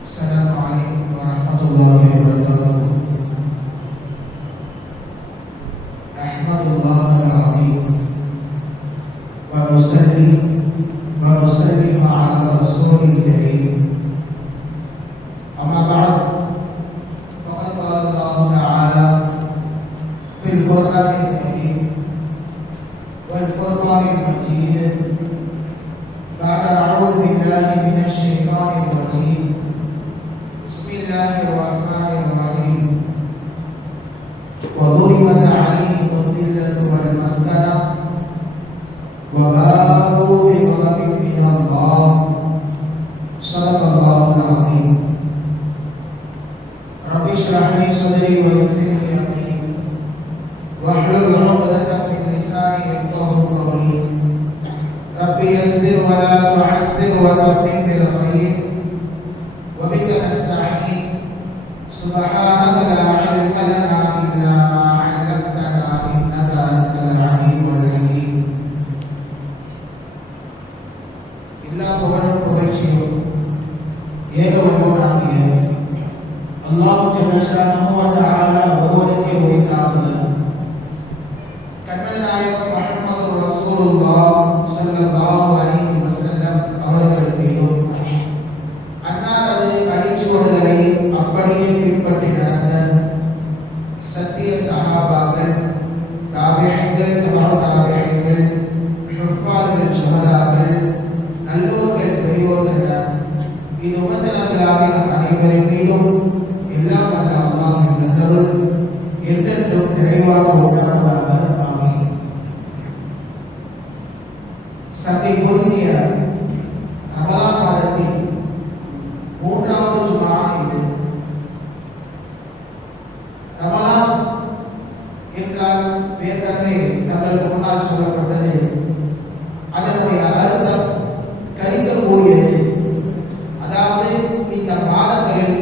السلام عليكم ورحمة الله وبركاته. أحمد الله العظيم ونصلي ونسلم على رسول الكريم. أما بعد، فقد قال الله تعالى في القرآن الكريم والفرقان المجيد بعد أعوذ بالله من الشيطان الرجيم. بسم الله الرحمن الرحيم. وضربت عليهم الذلة والمسكنة وباءوا بغضب من الله. صدق الله العظيم. رب اشرح لي صدري ويسر لي أمري واحلل عقدة من لساني يفقهوا قولي. رب يسر ولا تعسر وتمم بالخير وبك نستعين. سبحانك لا علم لنا إلا ما علمتنا إنك أنت العليم الحكيم. எல்லா புகழும் புகழ்ச்சியும் ஏக ஒருவனாகிய அல்லாஹ் ஜல்ல ஷானஹு வ தஆலா ஒருவனுக்கே உரித்தாகுது. கண்மணி நாயகம் முஹம்மது ரசூலுல்லாஹ் ஸல்லல்லாஹு அலைஹி வஸல்லம் அவர்கள் மீதும் அன்னாரது அடிச்சுவடுகளை அப்படியே பின்பற்றி நடந்த சத்திய சஹாபாக்கள், தாபிஈன்கள், தபஉ தாபிஈன்கள், ஹுஃபார்கள், ஷஹதாக்கள், நல்லோர்கள், பெரியோர்கள், இது உம்மத்தினர்களாகிய நம் அனைவரின் மீதும் எல்லாம் வல்ல அல்லாஹ்வின் நல்லருள் என்றென்றும் நிறைவாக உண்டாவதாக. ஆமீன். சங்கை பொருந்திய ரமலான் மாதத்தின் 3வது ஜும்ஆ இது. ரமலான் என்றால் ஏற்கனவே நம்மளுக்கு முன்னால் சொல்லப்பட்டது, அதனுடைய அர்த்தம் கரிக்கக்கூடியது. அதாவது இந்த மாதங்களில்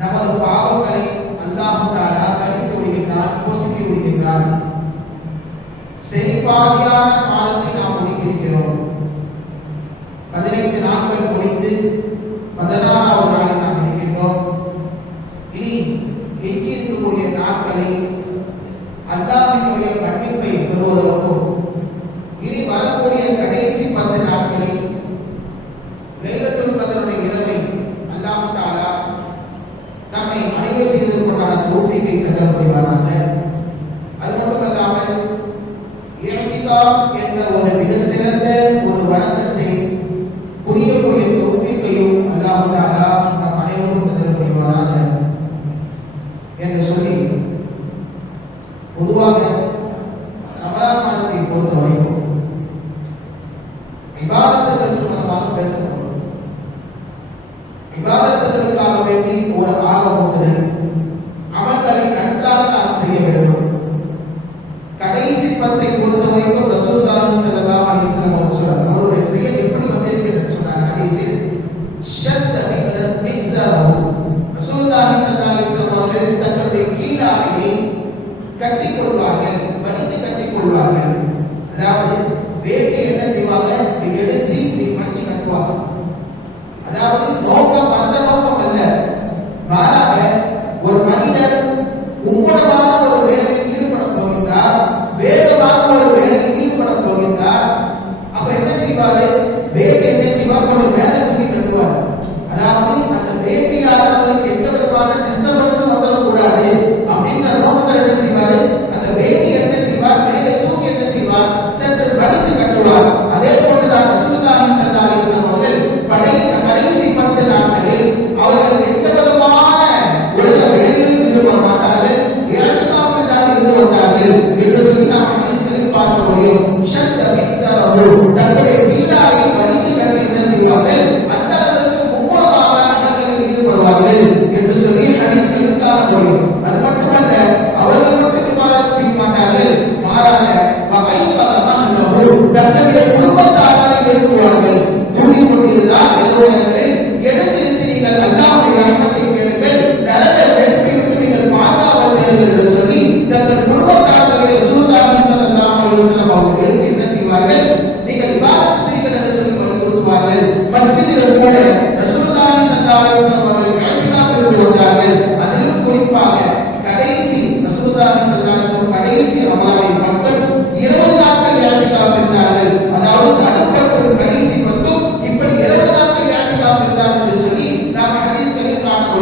நமது பாவங்களை அல்லாஹ் தஆலா கரித்து விடுகின்றான், பொசுக்கி விடுகின்றான். செறிபாதியான மாதத்தை நாம் முடிக்கிறோம். 15 நாட்கள் முடிந்து 16வது நாளில் நாம் இருக்கின்றோம். இனி எஞ்சி இருக்கக்கூடிய நாட்களை அல்லாஹ்வினுடைய மன்னிப்பை பெறுவதற்கும், இனி வரக்கூடிய கடைசி 10 நாட்களில் லைலத்துல் கத்ருடைய இரவை அல்லாஹ் தஆலா நம்மை அடைய செய்வதற்கான தௌஃபீக்கை தந்தல் புரிவானாக. அது மட்டுமல்லாமல் இஹ்திகாஃப் என்ற ஒரு மிக சிறந்த ஒரு வணக்கத்தை புரியக்கூடிய தௌஃபீக்கையும் அல்லாஹ் தஆலா நம் அனைவருக்கும் தந்தல் புரிவானாக என்று சொல்லி, பொதுவாக ரமலான் மாதத்தை பொறுத்த வரைக்கும் இபாதத்துகள் சம்பந்தமாக பேசப்படும். இபாதத்துகளுக்காக வேண்டி ஒரு ஆர்வமூட்டுதல், அமல்களை நன்றாக நாம் செய்ய வேண்டும். கடைசி 10 பொறுத்த வரைக்கும் ரசூலுல்லாஹி ஸல்லல்லாஹு அலைஹி வஸல்லம் அவருடைய செயல் எப்படி வந்திருக்கிறது சொன்னாங்க. ஹதீஸில் ஷத்த மிக்ஸரஹு, ரசூலுல்லாஹி ஸல்லல்லாஹு அலைஹி வஸல்லம் அவர்கள் தங்களுடைய கீழாடையை கட்டிக் கொள்வார்கள், வலிந்து கட்டிக் கொள்வார்கள். அதாவது வேட்டை என்ன செய்வாங்க, இப்படி எடுத்து இப்படி மடிச்சு கட்டுவாங்க. அதாவது நோக்கம் அந்த நோக்கம் அல்ல, மாறாக ஒரு மனிதர் உம்மதமான ஒரு வேலையில் ஈடுபட போகின்றார், வேகமான ஒரு வேலையில் ஈடுபட போகின்றார். அப்ப என்ன செய்வாரு, வேட்டை என்ன செய்வார், ஒரு வேலை தூக்கி கட்டுவார். அதாவது அந்த வேட்டையாளர்களுக்கு எந்த விதமான டிஸ்டர்பன்ஸும் வந்துடக்கூடாது அப்படின்ற நோக்கத்தில் என்ன செய்வாரு, அந்த வேட்டை என்ன செய்வார், வேலை தூக்கி என்ன செய்வார், சற்று மடித்து கட்டுவார். அதே போன்றுதான் ரசூலுல்லாஹி ஸல்லல்லாஹு அலைஹி வஸல்லம் அவர்கள் கடைசி 10 நாட்களில் அவர்கள் எந்த விதமான உலக வேலையிலும் ஈடுபட மாட்டார்கள், இஹ்திகாஃபில் தான் ஈடுபட்டார்கள் என்று சொல்லி நாம் ஹதீஸ்களில் பார்க்க முடியும். ஷத்த மிக்ஸரஹு, தங்களுடைய வீடாரை வலிந்து கட்டி என்ன செய்வார்கள், அந்த அளவுக்கு மும்முரமாக அமல்களில் ஈடுபடுவார்கள் என்று சொல்லி ஹதீஸ்களில் காண முடியும். அது மட்டுமல்ல, அவர்கள் மட்டும் இபாதத் செய்ய மாட்டார்கள், மாறாக தங்களுடைய குடும்பத்தாரை எழுப்புவார்கள். தூங்கி கொண்டிருந்தால் எல்லோருமே எழுந்திருந்து நீங்கள் அல்லாஹ்வுடைய ரஹ்மத்தை கேளுங்கள், நரக வெறுப்பை விட்டு நீங்கள் பாதுகாவல் தேடுங்கள் என்று சொல்லி தங்கள் குடும்பத்தார்களை ரசூலுல்லாஹி ஸல்லல்லாஹு அலைஹி வஸல்லம் அவர்கள் என்ன செய்வார்கள், நீங்கள் இபாதத் செய்யுங்கள் என்று சொல்லி வலியுறுத்துவார்கள். மஸ்ஜிதில் கூட ரசூலுல்லாஹி ஸல்லல்லாஹு அலைஹி வஸல்லம்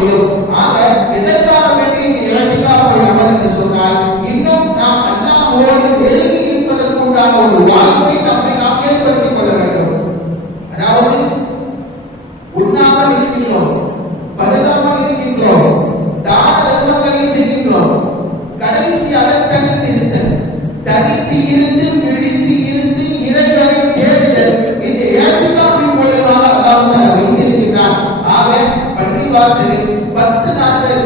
முடியும். ஆக எதற்காக வேண்டி இந்த இஅ்திகாஃபுடைய அமல் என்று சொன்னால், இன்னும் நாம் அல்லாஹ்வோடு நெருங்கி இருப்பதற்குண்டான ஒரு வாய்ப்பை நாம் ஏற்படுத்திக் கொள்ள வேண்டும். அதாவது உண்ணாமல் இருக்கின்றோம், பருகாமல் இருக்கின்றோம், தான தர்மங்களை செய்கின்றோம், கடைசியாக தனித்து இருந்து விழித்து இருந்து இறைவனை தேடுதல் இந்த இஅ்திகாஃபின் மூலமாக அல்லாஹ் தஆலா வைத்திருக்கிறான். ஆக பள்ளிவாசலில் 10 நாட்கள்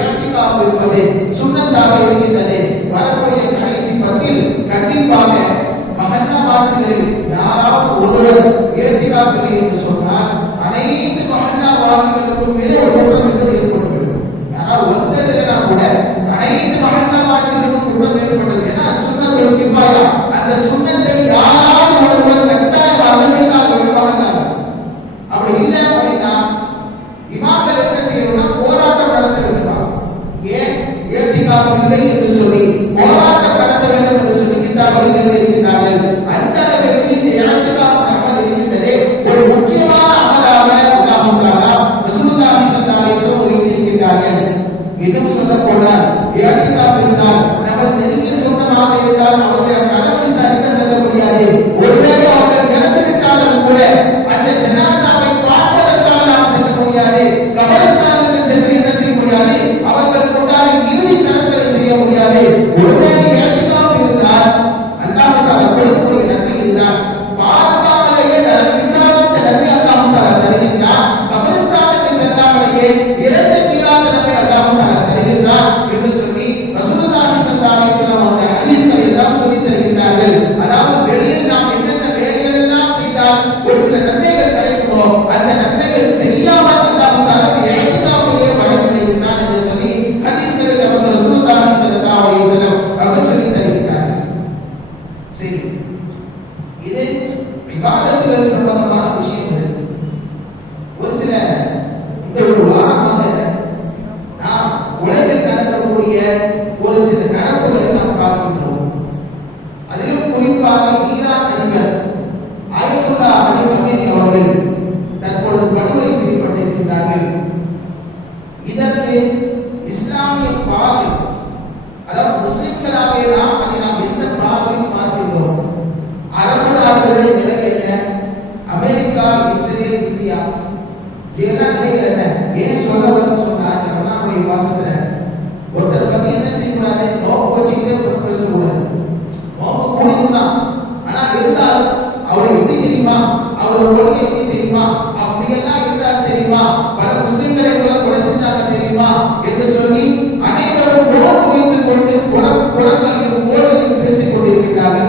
இஅ்திகாஃப் இருப்பது சுன்னத்தாக இருக்கின்றது. வரக்கூடிய கடைசி 10ல் கண்டிப்பாக மஹல்லா வாசிகளில் யாராவது ஒருவர் இஅ்திகாஃபில் என்று சொன்னால் அனைத்து மஹல்லா வாசிகளுக்கும் மீது ஒரு குற்றம் என்பது ஏற்பட்டுவிடும். யாராவது ஒருத்தர் இல்லைனா கூட அனைத்து மஹல்லா வாசிகளுக்கும் குற்றம் ஏற்பட்டது. ஏன்னா சுன்னத்துல் கிஃபாயா, அந்த சுன்னத்தை யாராவது ஒருவர் கட்டாயமாக செய்தாக விடுவாங்க. அப்படி இல்லை அப்படின்னா இமாம்கள் என்ன செய்யணும்னா போராட்டம் நடத்த வேண்டுமா? ஏன் இஅ்திகாஃப் இல்லை என்று சொல்லி போராட்டம் நடத்த வேண்டும் என்று சொல்லி கிதாபுகள் எழுதியிருக்கிறார்கள். அந்த அளவிற்கு இந்த இஅ்திகாஃப் அமல் இருக்கின்றதே ஒரு முக்கியமான அமலாக அல்லாஹ் தஆலா ரசூலுல்லாஹி ஸல்லல்லாஹு அலைஹி வஸல்லம் வைத்திருக்கிறார்கள். இன்னும் சொல்ல போனால் இஅ்திகாஃப் இருந்தால் நமது நெருங்கிய சொந்தமாக இருந்தால் அவருடைய நலம் விசாரிக்க செல்ல முடியாது. ஒருவேளை அவர்கள் இறந்து விட்டாலும் கூட அந்த ஜனாசாவை பார்ப்பதற்காக நாம் செல்ல முடியாது. கபரஸ்தானுக்கு சென்று என்ன செய்ய முடியாது? அவர்களுக்கு உண்டான இறுதி சடங்குகளை செய்ய முடியாது. ஒருவேளை இஅ்திகாஃப் இருந்தால் அல்லாஹ் தஆலா கொடுக்கக்கூடிய நன்மை இதுதான். பார்க்காமலேயே விசாரித்த நன்மை அல்லாஹ் தஆலா தருகின்றான். கபரஸ்தானுக்கு செல்லாமலேயே இரண்டு தீராத நன்மை அல்லாஹ் தஆலா தருகின்றான் என்று சொல்லி ரசூலுல்லாஹி ஸல்லல்லாஹு அலைஹி வஸல்லம் அவர்கள் ஹதீஸ்களை எல்லாம் சொல்லித் தருகின்றார்கள். அதாவது வெளியில் நாம் என்னென்ன வேலைகள் எல்லாம் செய்தால் ஒரு சில நன்மைகள் கிடைக்குமோ அந்த நன்மைகள் செய்யாமல் அல்லாஹ் தஆலா இஅ்திகாஃபிலே வழங்கியிருக்கிறான் என்று சொல்லி ஹதீஸ்களில் நமக்கு ரசூலுல்லாஹி ஸல்லல்லாஹு அலைஹி வஸல்லம் அவர்கள் சொல்லித் தருகின்றார்கள். சரி, இது இபாதத்துகள் சம்பந்தமான விஷயங்கள். ஒரு சில இந்த ஒரு வாரமாக நாம் உலகில் நடக்கக்கூடிய ஒரு சில நடப்புகளை நாம் பார்க்கின்றோம். அதிலும் குறிப்பாக ஈரான் அதிபர் அயத்துல்லா அலி கமேனி அவர்கள் தற்பொழுது படுகொலை செய்யப்பட்டிருக்கிறார்கள். இதற்கு இஸ்லாமிய பார்வை, அதாவது முஸ்லிம்களாக நாம் எந்த பார்வையில் பார்க்கின்றோம்? அரபு நாடுகளின் நிலை என்ன? அமெரிக்கா, இஸ்ரேல், இந்தியா இதெல்லாம் நிலைகள் என்ன? ஏன் சொல்ல சொன்னா இந்த ரமலானுடைய மாசத்துல ஒருத்தர் பத்தி என்ன செய்யக்கூடாது? நோம்பு வச்சுக்கிட்டே சொல்ல பேசக்கூடாது. நோம்பு கூடியிருந்தான், ஆனா இருந்தாலும் அவர் எப்படி தெரியுமா, அவர் கொள்கை எப்படி தெரியுமா, அப்படியெல்லாம் இருந்தால் தெரியுமா, பல முஸ்லிம்களை கொலை செஞ்சாங்க தெரியுமா என்று சொல்லி அனைவரும் நோன்பு வைத்துக் கொண்டு புறங்களையும் கோள்களையும் பேசிக் கொண்டிருக்கிறார்கள்.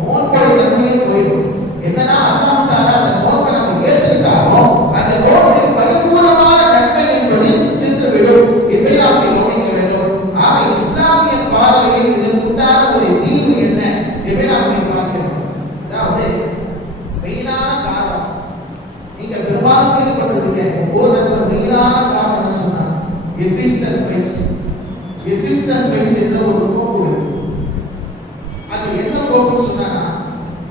நோன்புடைய நன்மையே போயிடும். என்னதான் அல்லாஹ் தஆலா அந்த நோன்பை நம்ம ஏற்றுக்கிட்டாலும் அந்த நோன்புடைய பரிபூர்ணமான நன்மை என்பது சென்றுவிடும் என்பதை நாம் கவனிக்க வேண்டும். ஆக இஸ்லாமிய பார்வையில் இதற்குண்டான ஒரு தீர்வு என்ன என்பதை நாம் பார்க்கிறோம். அதாவது மெயினான காரணம், நீங்க பெரும்பாலும் கேள்விப்பட்டிருப்பீங்க, போதற்கு மெயினான காரணம் சொன்னா எஃபிஸ்டல் ஃபைல்ஸ் என்ற ஒரு கோப்பு. அது என்ன கோப்புன்னு சொன்னா,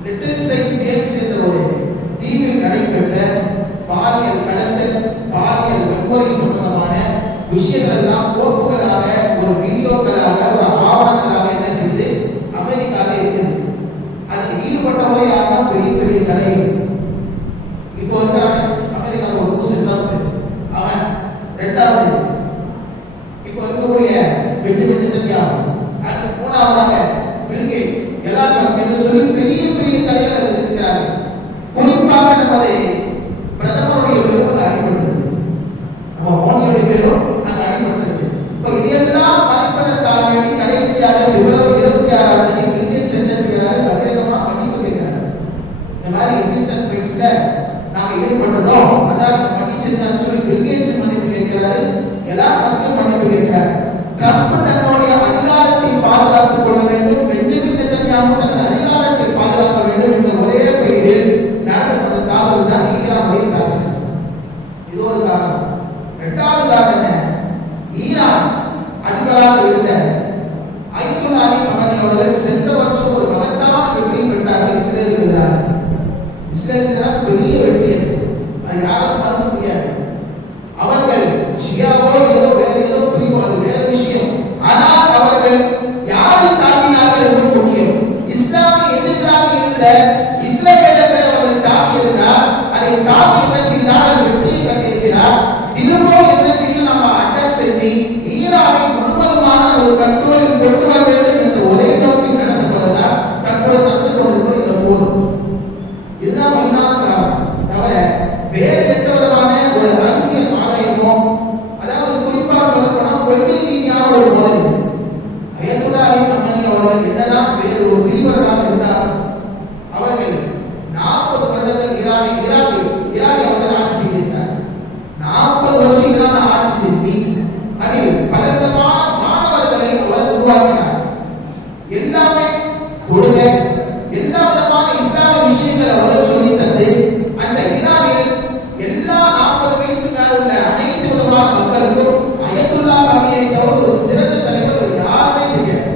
லிட்டில் செயின்ட் ஜேம்ஸ் என்ற ஒரு தீவில் நடைபெற்ற பாலியல் கடத்தல், பாலியல் வன்முறை சம்பந்தமான விஷயங்கள் எல்லாம் கோப்புகளாக, ஒரு வீடியோக்களாக, ஒரு ஆவணங்களாக என்ன செய்து அமெரிக்காவில் இருக்குது. அதில் ஈடுபட்டவரை யாருன்னா பெரிய பெரிய தலைவர். இப்போ இருக்கான அமெரிக்காவில் ஒரு புஷ் ட்ரம்ப், அவன் இரண்டாவது இப்போ இருக்கக்கூடிய பெஞ்சமின் நெதன்யாஹு, மூணாவதாக பில் கேட்ஸ், எலான் மஸ்க் என்று சொல்லி பெரிய பெரிய தலைவர்கள் இருக்கிறார்கள். குறிப்பாக நமது பிரதமருடைய பேரும் அடிபட்டுள்ளது, நம்ம மோடியுடைய பேரும் அங்கு அடிபட்டுள்ளது. இப்போ இதையெல்லாம் மறைப்பதற்காக வேண்டி கடைசியாக பிப்ரவரி 26ஆம் தேதி பில் கேட்ஸ் என்ன செய்கிறார்கள்? பகிரங்கமாக மன்னிப்பு கேட்கிறார். இந்த மாதிரி எஃபிஸ்டல் ஃபைல்ஸ்ல நாங்க ஈடுபட்டுட்டோம், அதான் மன்னிச்சிருக்கான்னு சொல்லி பில் கேட்ஸ் மன்னிப்பு கேட்கிறாரு, எலான் மஸ்க் மன்னிப்பு கேட்கிறார். ட்ரம்ப் தன்னுடைய அதிகாரத்தை பாதுகாத்துக் கொள்ள வேண்டும், பெஞ்சமின் நெதன்யாஹு தனது அதிகாரத்தை பாதுகாக்க வேண்டும் என்ற ஒரே பெயரில் நடத்தப்பட்ட தாக்குதல் தான் ஈரானுடைய தாக்குதல். இது ஒரு காரணம். இரண்டாவது காரணம் என்ன? ஈரான் அதிபராக இருந்த அயத்துல்லா அலி கமேனி அவர்கள் சென்ற வருஷம் ஒரு மகத்தான வெற்றியை பெற்றார்கள் இஸ்ரேலுக்கு எதிராக. இஸ்ரேலுக்கு எதிராக பெரிய வெற்றி, அது யாரும் மறுக்க முடியாது. அவர்கள் ஷியாவோ ஏதோ வேறு ஏதோ பிரிவோ அது வேறு விஷயம். ஆனால் அவர்கள் யாரை தாக்கினார்கள் என்பது முக்கியம். இஸ்லாமை எதிராக இருந்த இஸ்ரவேலர்களை அவர்கள் தாக்கியிருந்தால் அதை தாக்கி என்ன செய்தால் வெற்றியை கண்டிருக்கிறார். திரும்பவும் என்ன செய்யணும், நம்ம அட்டாக் செய்து ஈரானை முழுவதுமான ஒரு கண்ட்ரோலில் கொண்டு வர வேண்டும் என்ற ஒரே நோக்கில் நடந்த போதுதான் தற்போது நடந்து கொண்டிருக்கிற இந்த போர். இதுதான் மெயினான காரணம். தவிர வேறு எந்த விதமான ஒரு அரசியல் ஆதாயமோ, அதாவது குறிப்பாக சொல்லப்போனால் கொள்கை ரீதியான ஒரு மோதல். அயத்துல்லா அலி கமேனி அவர்கள் என்னதான் வேறு ஒரு பிரிவர்களாக இருந்தார், அவர்கள் 40 வருடங்கள் ஈரானை அவர்கள் ஆட்சி செய்திருந்தார். 40 வருஷம் ஈரான் ஆட்சி செய்து அதில் பலவிதமான மாணவர்களை அவர் உருவாக்கினார். எல்லாமே தொழுகை, எல்லா விதமான இஸ்லாமிய விஷயங்களை அவர் சொல்லி தந்து அந்த ஈரானில் எல்லா 40 வயசு மேல் உள்ள அனைத்து விதமான மக்களுக்கும் அயத்துல்லா கமேனியை தவிர ஒரு சிறந்த தலைவர் யாருமே தெரியாது.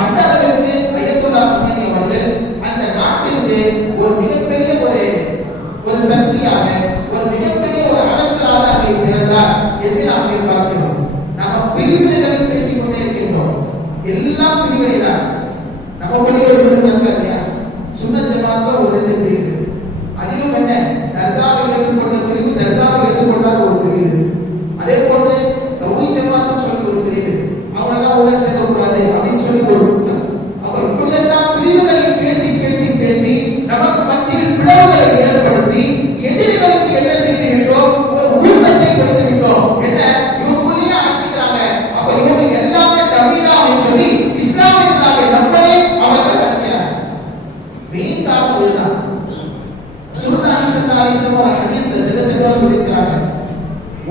அந்த அளவிற்கு அயத்துல்லா கமேனி அவர்கள் அந்த நாட்டிற்கு ஒரு மிகப்பெரிய ஒரு சக்தியாக, ஒரு மிகப்பெரிய ஒரு அரசாக அங்கே திறந்தார் என்று நாம் பார்க்கிறோம். நாம் பிரிவினைகளை பேசிக் கொண்டே இருக்கின்றோம். எல்லாம் பிரிவினை தான். நம்ம பள்ளியில் ஒரு பிரிவு இல்லையா, சுன்னத் ஜமாத்ல ஒரு 2 பிரிவு. அதிலும் என்ன, தர்காவை ஏற்றுக்கொண்ட பிரிவு, தர்காவை ஏற்றுக்கொண்டாத ஒரு பிரிவு. அதே போன்று தௌஹீத் ஜமாத்னு சொல்லி ஒரு பிரிவு, அவங்கெல்லாம் உள்ள சேர்க்கக்கூடாது அப்படின்னு சொல்லி ஒரு கூட்டம். அப்ப இப்படியெல்லாம் பிரிவுகளை பேசி பேசி பேசி நமக்கு மத்தியில் பிளவுகளை ஏற்படுத்தி எதிரிகளுக்கு என்ன செய்து விட்டோம், ஒரு ஊக்கத்தை கொடுத்து விட்டோம். என்ன, இவங்க புள்ளியா அடிச்சுக்கிறாங்க, அப்ப இவங்க எல்லாமே தமிழான்னு சொல்லி இஸ்லாமியர்களாக நம்மளே அவர்கள் அடிக்கிறாங்க. மெயின் காரணம் இதுதான். ரசூலுல்லாஹி ஸல்லல்லாஹு அலைஹி வஸல்லம் ஒரு ஹதீஸ்ல தெளிவாக சொல்லியிருக்கிறாங்க,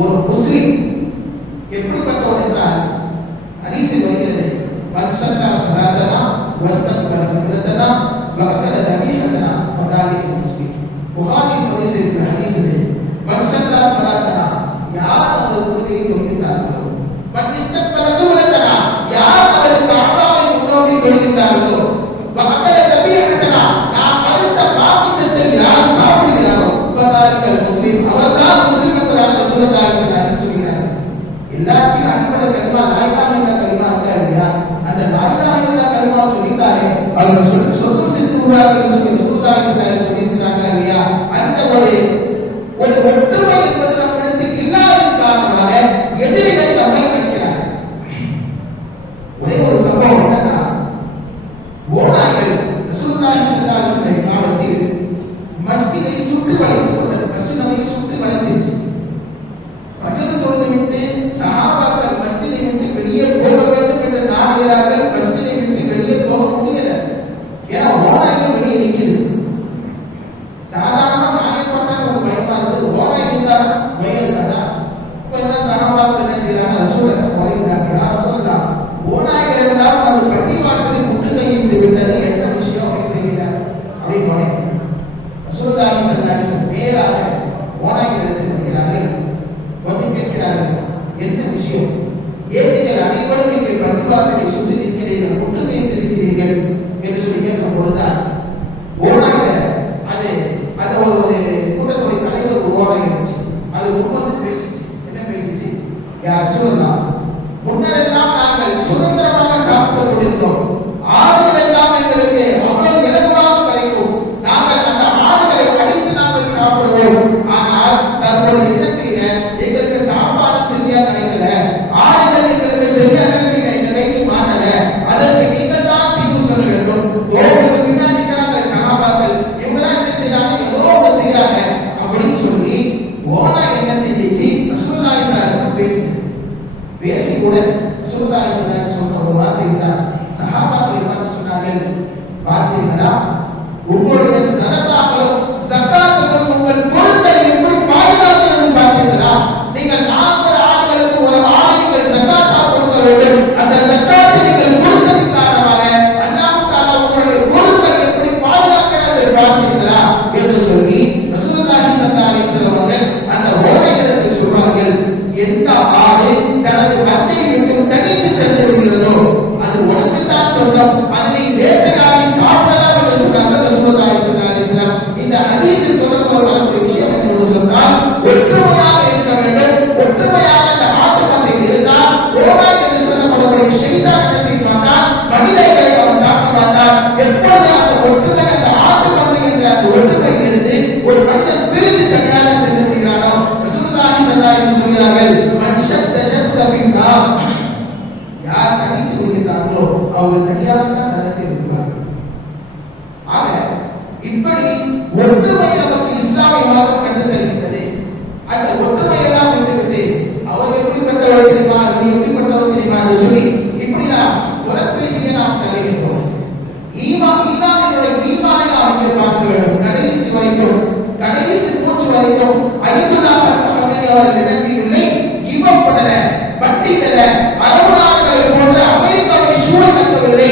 ஒரு முஸ்லிம் எப்படிப்பட்டவன் என்றால், ஹதீஸில் வருகிறது, வன்சல்லா ஸலாத்தனா வஸ்தக்பல கிப்லத்தனா வஅகல தபீஹத்தனா ஃபதாலிக முஸ்லிம். புகாரி பதிவு செய்த ஹதீஸில் வன்சல்லா ஸலாத்தனா, யார் நமது தொழுகையை தொழுகின்றார்களோ, வன்இஸ்தக்பல கிப்லத்தனா, யார் நமது கஅபாவை முன்னோக்கி தொழுகின்றார்களோ, வஅகல தபீஹத்தனா, நாம் அறுத்த பாகிசத்தை யார் சாப்பிடுகிறாரோ, ஃபதாலிக முஸ்லிம், அவர்தான் முஸ்லிம் என்பதாக ரசூலுல்லாஹி ஸல்லல்லாஹு அலைஹி வஸல்லம் சொல்கிறார்கள். எல்லாத்தையும் அடிப்படை கலிமா லா இலாஹ இல்லல்லாஹ் கலிமா இருக்கா இல்லையா, அந்த லா இலாஹ இல்லல்லாஹ் கலிமா சொல்லிட்டாலே அவர்கள் சொர்க்கம் சென்று விடுவார்கள் சொல்லி ரசூலுல்லாஹி ஸல்லல்லாஹு அலைஹி வஸல்லம் சொல்லியிருக்கிறாங்க இல்லையா. அந்த ஒரு ஒற்றுமை என்பது நம்மிடத்தில் இல்லாத காரணமாக எதிரிகள் நம்மை அடிக்கிறார்கள். ஒரே ஒரு சம்பவம் என்னன்னா, ஓநாய்கள் ரசூலுல்லாஹி ஸல்லல்லாஹு அலைஹி வஸல்லம் காலத்தில் மஸ்ஜிதை சுற்றி வளைத்துக் கொண்டது. மஸ்ஜிதை சுற்றி வளைச்சிருச்சு. ஃபஜ்ர் தொழுதுவிட்டு சஹாபாக்கள் மஸ்ஜிதை விட்டு வெளியே போக வேண்டும் என்று நாடுகிறார்கள். மஸ்ஜிதை விட்டு வெளியே போக முடியல. ஏன்னா ஓநாய்கள் வெளியே நிற்குது. சாதாரண நாயை பார்த்தா ஒரு பயமா இருக்குது, ஓநாய் இருந்தா பயம் இருக்காதா? இப்ப என்ன சஹாபாக்கள் என்ன செய்யறாங்க, ரசூலுல்லாஹி குறைகிறாங்க, யார் சொல்லலாம், ஓநாய்கள் எல்லாம் நம்ம பள்ளி வாசலில் முற்றுகையிட்டு விட்டது, என்ன விஷயம் அப்படின்னு தெரியல அப்படின்னு ரசூலுல்லாஹி ஸல்லல்லாஹு அலைஹி வஸல்லம் நேராக ஓநாய்கள் எடுத்து வருகிறார்கள். வந்து கேட்கிறார்கள், என்ன விஷயம், ஏன் நீங்கள் அனைவரும் இங்கே பள்ளிவாசலை சுற்றி நிற்கிறீர்கள், முற்றுகையிட்டு இருக்கிறீர்கள் என்று சொல்லி கேட்கும் பொழுதுதான் ஓநாய்ல அது ஒரு கூட்டத்துடைய தலைவர் ஒரு ஓநாய் இருந்துச்சு. அது முன்வந்து பேசிச்சு. என்ன பேசிச்சு, யார் சொல்லலாம், முன்னரெல்லாம் நாங்கள் சுதந்திரமாக சாப்பிட்டுக் கொண்டிருந்தோம், ஆடுகள் எல்லாம் எங்களுக்கு அவ்வளவு இலகுவாக கிடைக்கும், நாங்கள் அந்த ஆடுகளை அடித்து நாங்கள் சாப்பிடுவோம். ஆனால் தற்போது என்ன செய்யல, எங்களுக்கு சாப்பாடு சரியா கிடைக்கல, ஆடுகள் எங்களுக்கு சரியா செய்யல, எங்க கைக்கு மாட்டல, அதற்கு நீங்கள் தான் தீர்வு சொல்ல வேண்டும். தோளுக்கு பின்னாடி சகாபாக்கள் இவங்க தான் என்ன செய்யறாங்க, ஏதோ ஒன்று செய்யறாங்க அப்படின்னு சொல்லி ஓநாய் என்ன செஞ்சிச்சு, ரசூலுல்லாஹி ஸல்லல்லாஹு அலைஹி வஸல்லம் பேசியுடன் ரசூலுல்லாஹி ஸல்லல்லாஹு அலைஹி வஸல்லம் சொன்ன ஒரு வார்த்தை தான். சஹாபாக்கள் என்ன சொன்னார்கள், பார்த்தீங்களா, உங்களுடைய சதகாக்களும் ஜகாத்துகளும் உங்கள் பொருட்களை எப்படி பாதுகாக்கிறது பார்த்தீங்களா, நீங்கள் 40 ஆடுகளுக்கு ஒரு ஆடு நீங்கள் ஜகாத்தாக கொடுக்க வேண்டும், அந்த ஜகாத்தை நீங்கள் கொடுத்ததின் காரணமாக அல்லாஹ் தஆலா உங்களுடைய பொருட்களை எப்படி பாதுகாக்கிறார் பார்த்தீங்களா என்று சொல்லி ரசூலுல்லாஹி ஸல்லல்லாஹு அலைஹி வஸல்லம் அவர்கள் அந்த ஓநாய்களுக்கு சொல்வார்கள், எந்த ஆடு தனது மந்தையை விட்டு தனித்து சென்று விடுகிறதோ அது ஷைத்தான் என்ன செய்ய மாட்டான், மனிதர்களை அவன் தாக்க மாட்டான். எப்பொழுது அந்த ஒற்றுமை, அந்த ஆட்டு மந்தை என்ற அந்த ஒற்றுமையிலிருந்து ஒரு மனிதன் பிரிந்து தனியாக சென்று விடுகிறானோ, ரசூலுல்லாஹி ஸல்லல்லாஹு அலைஹி வஸல்லம் சொல்கிறார்கள், மன் ஷத்த ஷத்த ஃபின்னா, யார் தனித்து விடுகிறார்களோ அவர்கள் தனியாகத்தான் நரகத்தில் இருப்பார்கள். ஆக இப்படி ஒற்றுமை நமக்கு இஸ்லாமிய மார்க்கம் கற்றுத் தருகின்றது. அந்த ஒற்றுமையெல்லாம் விட்டுவிட்டு அவர் எப்படிப்பட்டவர் தெரியுமா, இவர் எப்படிப்பட்டவர் தெரியுமா என்று சொல்லி இப்படி நாம் புறப்பேசிய நாம் தருகின்றோம். ஈமானினுடைய ஈமானை நாம் இங்கே பார்க்க வேண்டும். கடைசி வரைக்கும், கடைசி மூச்சு வரைக்கும் அய்யத்துல்லாஹ் அல்-ஹமீதி அவர்கள் என்ன செய்யவில்லை, கிவ் அப் பண்ணல, பண்டிகல, அரபு நாடுகளை போன்ற அமெரிக்காவை சூழ நடத்தவில்லை,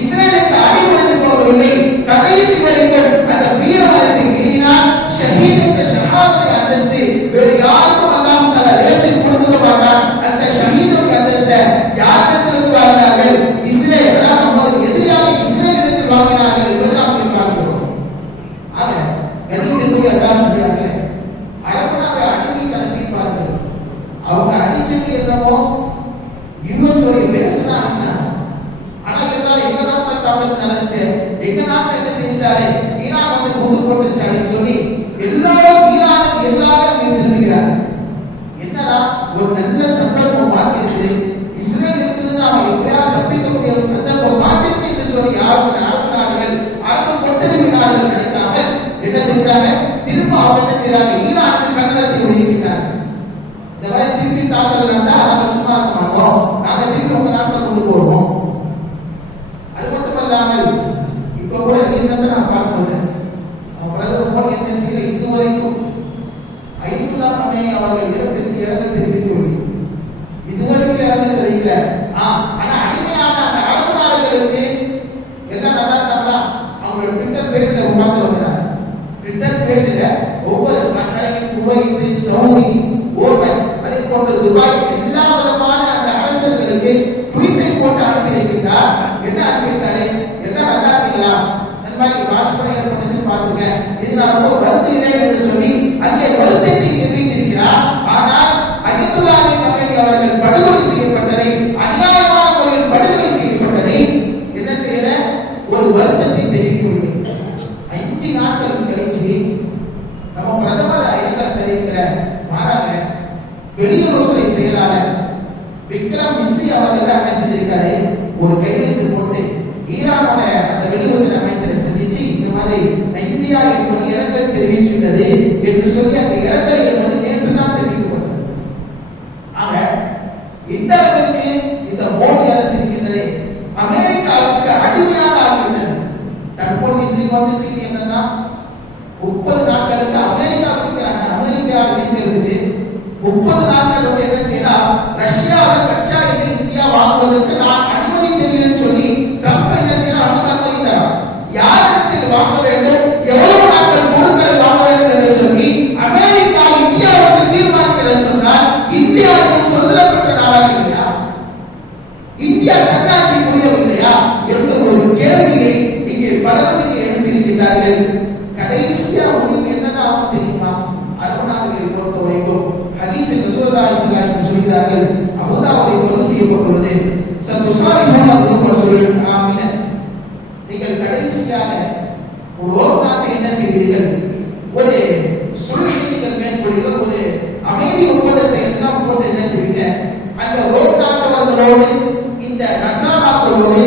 இஸ்ரேலுக்கு அடிபணிந்து போகவில்லை. கடைசி வரைக்கும் அந்த வீரமரத்தை ஏறினார். ஷஹீத் என்ற ஷஹாதத்தை அந்தஸ்து வேறு யாருக்கும் அல்லாஹ் தஆலா லேசில் கொடுக்க மாட்டான். அந்த ஷஹீதுடைய அந்தஸ்தை யாரிடத்தில் வாங்கினார்கள், இஸ்ரேல், அதாவது நம்மளுக்கு எதிராக இஸ்ரேலிடத்தில் வாங்கினார்கள் என்பதை நாம் இங்கே பார்க்கிறோம். ஆக கணிதத்துக்குரிய அல்லாஹ்வுடைய அரபு நாடு அடிமைத்தனத்தை பாருங்கள். அவங்க அடிச்சது என்னவோ யுஎஸ் உடைய பேசனா அடிச்சாங்க. ஆனா இருந்தாலும் எங்க நாட்டுல தாக்கத்து நடந்துச்சு, எங்க நாட்டுல என்ன செஞ்சாரு, ஈரான் வந்து குண்டு போட்டுருச்சு அப்படின்னு சொல்லி எல்லாரும் ஈரானுக்கு எதிராக திரும்புகிறாங்க. என்னன்னா ஒரு நல்ல சந்தர்ப்பம் மாட்டிருக்குது, இஸ்ரேல் இருக்குது, நாம எப்படியாவது தப்பிக்கக்கூடிய ஒரு சந்தர்ப்பம் மாட்டிருக்கு என்று சொல்லி யாரும் அரபு நாடுகள், அரபு கொத்தடிமை நாடுகள் நினைக்காம என்ன செஞ்சாங்க, திரும்ப அவங்க என்ன செய்யறாங்க, ஈரானுக்கு கண்டனத்தை வெளியிட்டாங்க. இந்த மாதிரி திருப்பி தாக்குதல் நடந்தா நாங்க சும்மா இருக்க மாட்டோம், நாங்க திருப்பி உங்க நாட்டில் கொண்டு போடுவோம். அது மட்டும் இல்லாமல் இப்ப கூட ரீசெண்டா நான் பார்க்கிறேன், பிரதமர் மோடி என்ன செய்யல, இதுவரைக்கும் அய்யத்துல்லாஹ் அல்-ஹமீதி அவர்கள் இறப்பிற்கு இரங்கல் தெரிவிக்கவில்லை, இதுவரைக்கும் இரங்கல் தெரிவிக்கல. ஆனா அடிமையான அந்த அரபு நாடுகளுக்கு எல்லாம் நல்லா இருந்தாங்களா, அவங்க ட்விட்டர் பேஜ்ல உட்கார்ந்து வந்தாங்க. ட்விட்டர் பேஜ்ல ஒவ்வொரு பஹ்ரைன், குவைத், சவுதி, ஓமன், அதே போன்ற துபாய் எல்லா விதமான அந்த அரசர்களுக்கு ட்வீட்டை போட்டு அனுப்பி இருக்கின்றார். என்ன அனுப்பியிருக்காரு, எல்லாம் நல்லா இருக்கீங்களா, அந்த மாதிரி பாதிப்புகளை ஏற்பட்டுச்சு பார்த்துங்க, இது நான் ரொம்ப வருந்துகிறேன் என்று சொல்லி அங்கே வருத்தத்தை தெரிவித்திருக்கிறார். ஆனால் அய்யத்துல்லாஹ் அல்-ஹமீதி அவர்கள் படுகொலை செய்யப்பட்டதை, அநியாயமான முறையில் படுகொலை செய்யப்பட்டதை என்ன செய்யல, ஒரு வருத்தத்தை தெரிவிக்கவில்லை. 5 நாட்கள் கழிச்சு நம்ம பிரதமர் இரங்கல் தெரிவிக்கிற, மாறாக வெளியுறவுத்துறை செயலாளர் விக்ரம் மிஸ்ரி அவர்கள் தான் என்ன செஞ்சிருக்காரு, ஒரு கையெழுத்து போட்டு ஈரானோட அந்த வெளியுறவுத்துறை அமைச்சரை சந்திச்சு இந்த மாதிரி இந்தியா என்பது இரங்கல் தெரிவிக்கின்றது என்று சொல்லி அந்த இரங்கல் என்பது நேற்று தான் தெரிவிக்கப்பட்டது. ஆக இந்த அளவிற்கு இந்த மோடி அரசு இருக்கின்றது, அமெரிக்காவுக்கு அடிமையாக ஆகிவிட்டது. தற்பொழுது இன்றைக்கு வந்து செய்தி என்னன்னா, 30 நாட்களுக்கு அமெரிக்கா விதிக்கிறாங்க. அமெரிக்கா விதிக்கிறது 30 நாட்கள் வந்து என்ன செய்யலாம், ரஷ்யாவை கச்சா எண்ணெய் இந்தியா வாங்குவதற்கு நான் அனுமதி தெரியலன்னு சொல்லி ட்ரம்ப் என்ன செய்யலாம், அவனுக்கு அனுமதி தரான். யாரிடத்தில் வாங்க வேண்டும், எவ்வளவு நாட்கள் பொருட்களை வாங்க வேண்டும் என்று சொல்லி அமெரிக்கா இந்தியாவுக்கு தீர்மானிக்கிறது சொன்னால் இந்தியாவுக்கு சுதந்திரம் பெற்ற நாடாக இல்லையா, இந்தியா தன்னாட்சி புரியவில்லையா என்ற ஒரு கேள்வியை இங்கே பலரும் இங்கே எழுப்பியிருக்கிறார்கள். கடைசியா முடிவு என்னதான் ஆகும் தெரியுமா, அரபு நாடுகளை பொறுத்த வரைக்கும் ஹதீஸில் ரசூலுல்லாஹி ஸல்லல்லாஹு அலைஹி வஸல்லம் சொல்கிறார்கள், அபூதாவுதில் பதிவு செய்யப்பட்டுள்ளது, சத்துசாலிஹூன ரசூலுல்லாஹி ஆமீன், நீங்கள் கடைசியாக ஒரு நாட்டை என்ன செய்வீர்கள், ஒரு சுல்ஹை நீங்கள் மேற்கொள்வீர்கள், ஒரு அமைதி ஒப்பந்தத்தை எல்லாம் போட்டு என்ன செய்வீங்க, அந்த ரோம் நாட்டவர்களோடு இந்த நசாராக்களோடு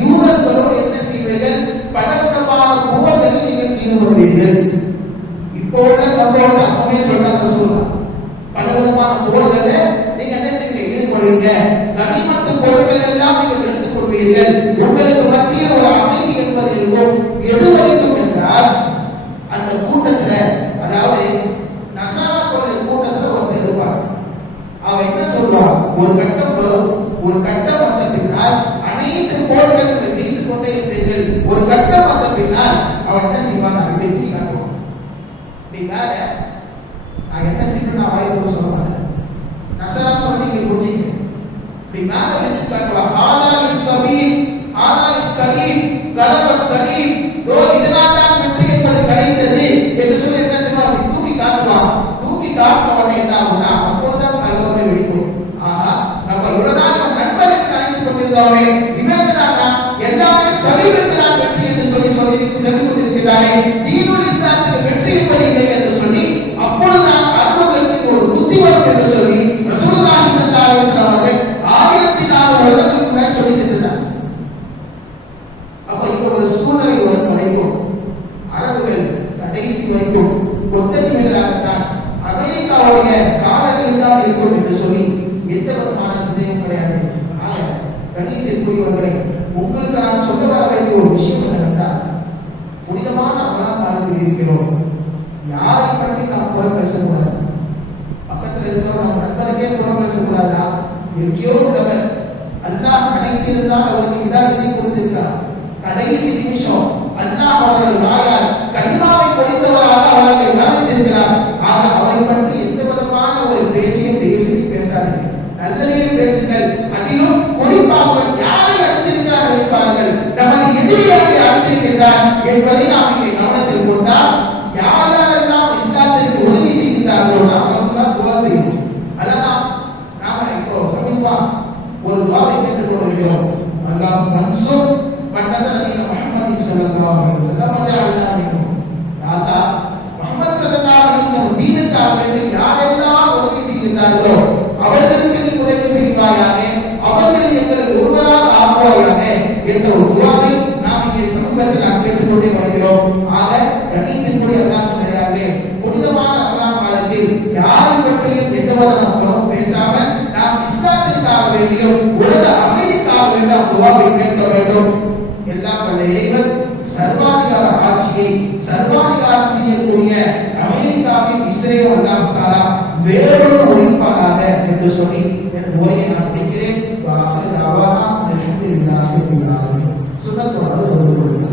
யூதர்களோடு என்ன செய்வீர்கள், பலவிதமான போர்களில் நீங்கள் ஈடுபடுவீர்கள். இப்போ உள்ள சம்பவத்தை அப்பவே சொல்றாங்க, சொல்றாங்க பலவிதமான போர்களை நீங்க என்ன செய்வீங்க, ஈடுபடுவீங்க, கனிமத்து பொருட்கள் எல்லாம் நீங்கள் எடுத்துக் கொள்வீர்கள், உங்களுக்கு மத்தியில் ஒரு அமைதி என்பது இருக்கும். எது வரைக்கும் என்றால் அந்த கூட்டத்துல, அதாவது நசாராக்களுடைய கூட்டத்துல ஒருத்தர் இருப்பார், அவன் என்ன சொல்றான், ஒரு கட்டம் வரும், ஒரு கட்டம் வந்த பின்னால் அனைத்து போர்கள் ஜெயித்து கொண்டே இருப்பீர்கள், ஒரு கட்டம் வந்த பின்னால் அவன் என்ன செய்வான், அப்படி தூக்கி காட்டுவான். மேல நான் என்ன செய்யணும், நான் வாய்ப்பு சொல்ல மாட்டேன், நசரா சொல்லி நீங்க புரிஞ்சுங்க, இப்படி மேல எடுத்து காட்டுவான். ஆதாலி சபீல், ஆதாலி சலீம், கலப சலீம், இதனால் தான் வெற்றி என்பது கிடைத்தது என்று சொல்லி என்ன செய்வான், அப்படி தூக்கி காட்டுவான். தூக்கி காட்டின உடனே என்ன ஆகும்னா, அப்பொழுதுதான் கலவரமே வெடிக்கும். ஆஹா, நம்ம இவ்வளவு நாள் நண்பர்கள் நினைத்துக் கொண்டு இருக்கிறோமே, இவன் எல்லாமே சொல்லிவிட்டான் வெற்றி என்று சொல்லி சொல்லிக் கொண்டிருக்கிறானே, தீனுல் இஸ்லாத்துக்கு வெற்றி என்பது இல்லை என்று சொல்லி அப்பொழுதுதான் அவர்களுக்கு ஒரு புத்தி வரும் என்று சொல்லி ரசூலுல்லாஹி ஸல்லல்லாஹு அலைஹி வஸல்லம் அவர்கள் 1400 வருடங்களுக்கு முன்னாடி சொல்லி சென்றார். அப்ப இந்த ஒரு சூழ்நிலை வரும் வரைக்கும் அரபுகள் கடைசி வரைக்கும் கொத்தடிமைகளாகத்தான் அமெரிக்காவுடைய காலனியில் தான் இருக்கும் என்று சொல்லி எந்த விதமான சந்தேகம் கிடையாது. ஆக கண்ணியத்திற்குரியவர்களை, உங்களுக்கு நான் சொல்ல வர வேண்டிய ஒரு விஷயம் என்னவென்றால், புனிதமான ரமலான் மாதத்தில் இருக்கிறோம். யாரை பற்றி நாம் குறை பேசக்கூடாது. பக்கத்தில் இருக்கிற நம் நண்பருக்கே குறை பேசக்கூடாதா? எங்கேயோ உள்ளவர் அல்லாஹ் நினைத்திருந்தால் அவருக்கு இதாயத்தை கொடுத்திருக்கிறார். கடைசி நிமிஷம் அல்லாஹ் அவர்கள் வாயால் கலிமாவை கொடுத்தவராக அவர்களை நினைத்திருக்கிறார். ஆக அவரை பற்றி எந்த விதமான ஒரு பேச்சையும் தயவு செய்து பேசாதீங்க. நல்லதே பேசுங்கள். அதிலும் குறிப்பாக யாரை அழைத்திருக்கிறார் நினைப்பார்கள், நமது எதிரியாக அழைத்திருக்கிறார் என்பதை நாம் இங்கே கவனத்தில் கொண்டால், யாரெல்லாம் இஸ்லாத்திற்கு உதவி செய்கிறார்களோ நாம் அவர்களுக்கு துவா செய்வோம். அதான் நாம இப்போ சமீபமா ஒரு துவாவை கேட்டுக் கொண்டிருக்கிறோம். அல்லாஹ் மன்சூர் மன்னசனதீன முஹம்மதின் ஸல்லல்லாஹு அலைஹி வஸல்லம் வஜஅல்னா மின்ஹும். யா அல்லாஹ், முஹம்மது ஸல்லல்லாஹு அலைஹி வஸல்லம் தீனுக்காக வேண்டி யாரெல்லாம் உதவி செய்கிறார்களோ அவர்களுக்கு நீ உதவி செய்வாயாக, அவர்களை எங்கள் ஒருவராக ஆக்குவாயாக என்ற ஒரு துவாவை நாம் இங்கே சமூகத்தில் நாம் கேட்டுக்கொண்டே வருகிறோம். ஆக கண்ணியத்திற்குரிய அல்லாஹ் நிலையாகவே புனிதமான ரமலான் மாதத்தில் யாரை பற்றியும் எந்தவித நாம் பேசாமல் நாம் இஸ்லாத்திற்காக வேண்டியும் உலக அமைதிக்காக வேண்டிய துவாவை கேட்க வேண்டும். எல்லாம் வல்ல இறைவன் சர்வாதிகார ஆட்சியை சர்வாதிகாரம் செய்யக்கூடிய அமெரிக்காவின் இஸ்ரேல் அல்லாஹ் தஆலா வேறொரு ஒழிப்பானாக என்று சொல்லி எனது உரையை நான் முடிக்கிறேன்.